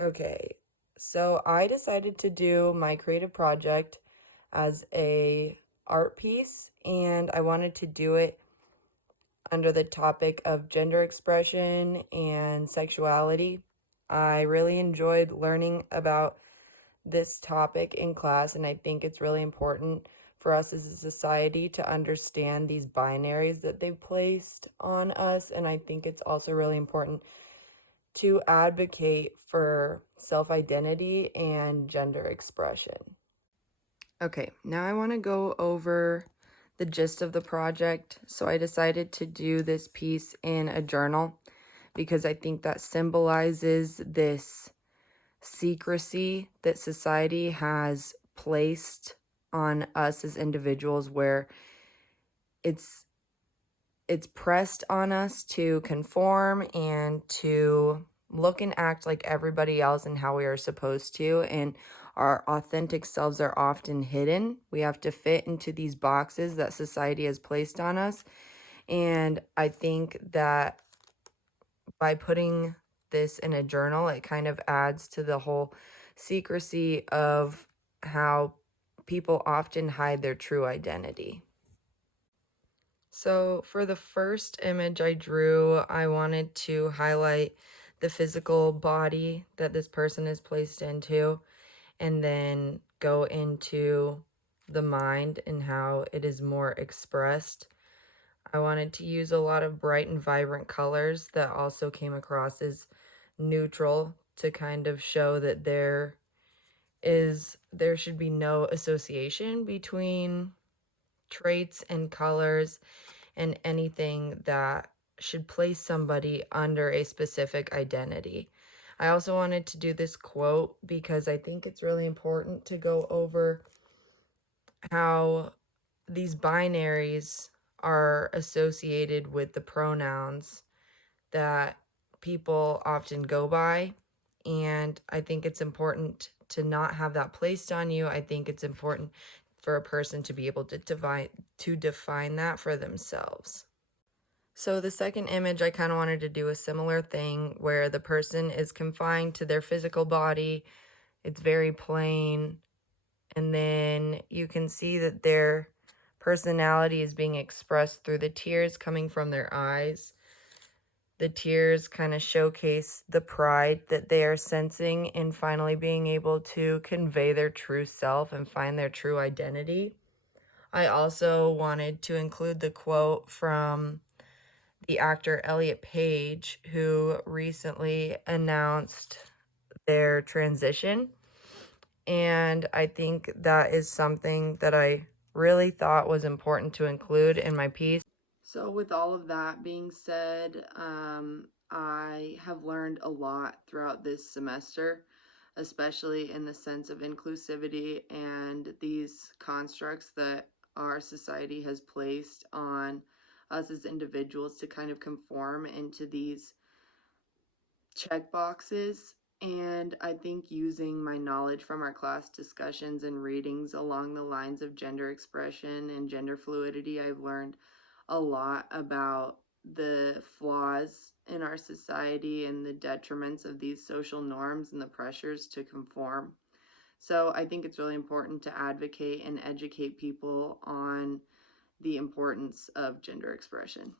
Okay, so I decided to do my creative project as a art piece, and I wanted to do it under the topic of gender expression and sexuality. I really enjoyed learning about this topic in class, and I think it's really important for us as a society to understand these binaries that they've placed on us, and I think it's also really important to advocate for self-identity and gender expression. Okay, now I want to go over the gist of the project. So I decided to do this piece in a journal because I think that symbolizes this secrecy that society has placed on us as individuals, where it's it's pressed on us to conform and to look and act like everybody else and how we are supposed to, and our authentic selves are often hidden. We have to fit into these boxes that society has placed on us, and I think that by putting this in a journal, it kind of adds to the whole secrecy of how people often hide their true identity. So for the first image I drew, I wanted to highlight the physical body that this person is placed into, and then go into the mind and how it is more expressed. I wanted to use a lot of bright and vibrant colors that also came across as neutral to kind of show that there should be no association between traits and colors and anything that should place somebody under a specific identity. I also wanted to do this quote because I think it's really important to go over how these binaries are associated with the pronouns that people often go by. And I think it's important to not have that placed on you. I think it's important for a person to be able to define that for themselves. So the second image, I kind of wanted to do a similar thing where the person is confined to their physical body. It's very plain. And then you can see that their personality is being expressed through the tears coming from their eyes. The tears kind of showcase the pride that they are sensing in finally being able to convey their true self and find their true identity. I also wanted to include the quote from the actor Elliot Page, who recently announced their transition. And I think that is something that I really thought was important to include in my piece. So with all of that being said, I have learned a lot throughout this semester, especially in the sense of inclusivity and these constructs that our society has placed on us as individuals to kind of conform into these check boxes. And I think using my knowledge from our class discussions and readings along the lines of gender expression and gender fluidity, I've learned a lot about the flaws in our society and the detriments of these social norms and the pressures to conform. So I think it's really important to advocate and educate people on the importance of gender expression.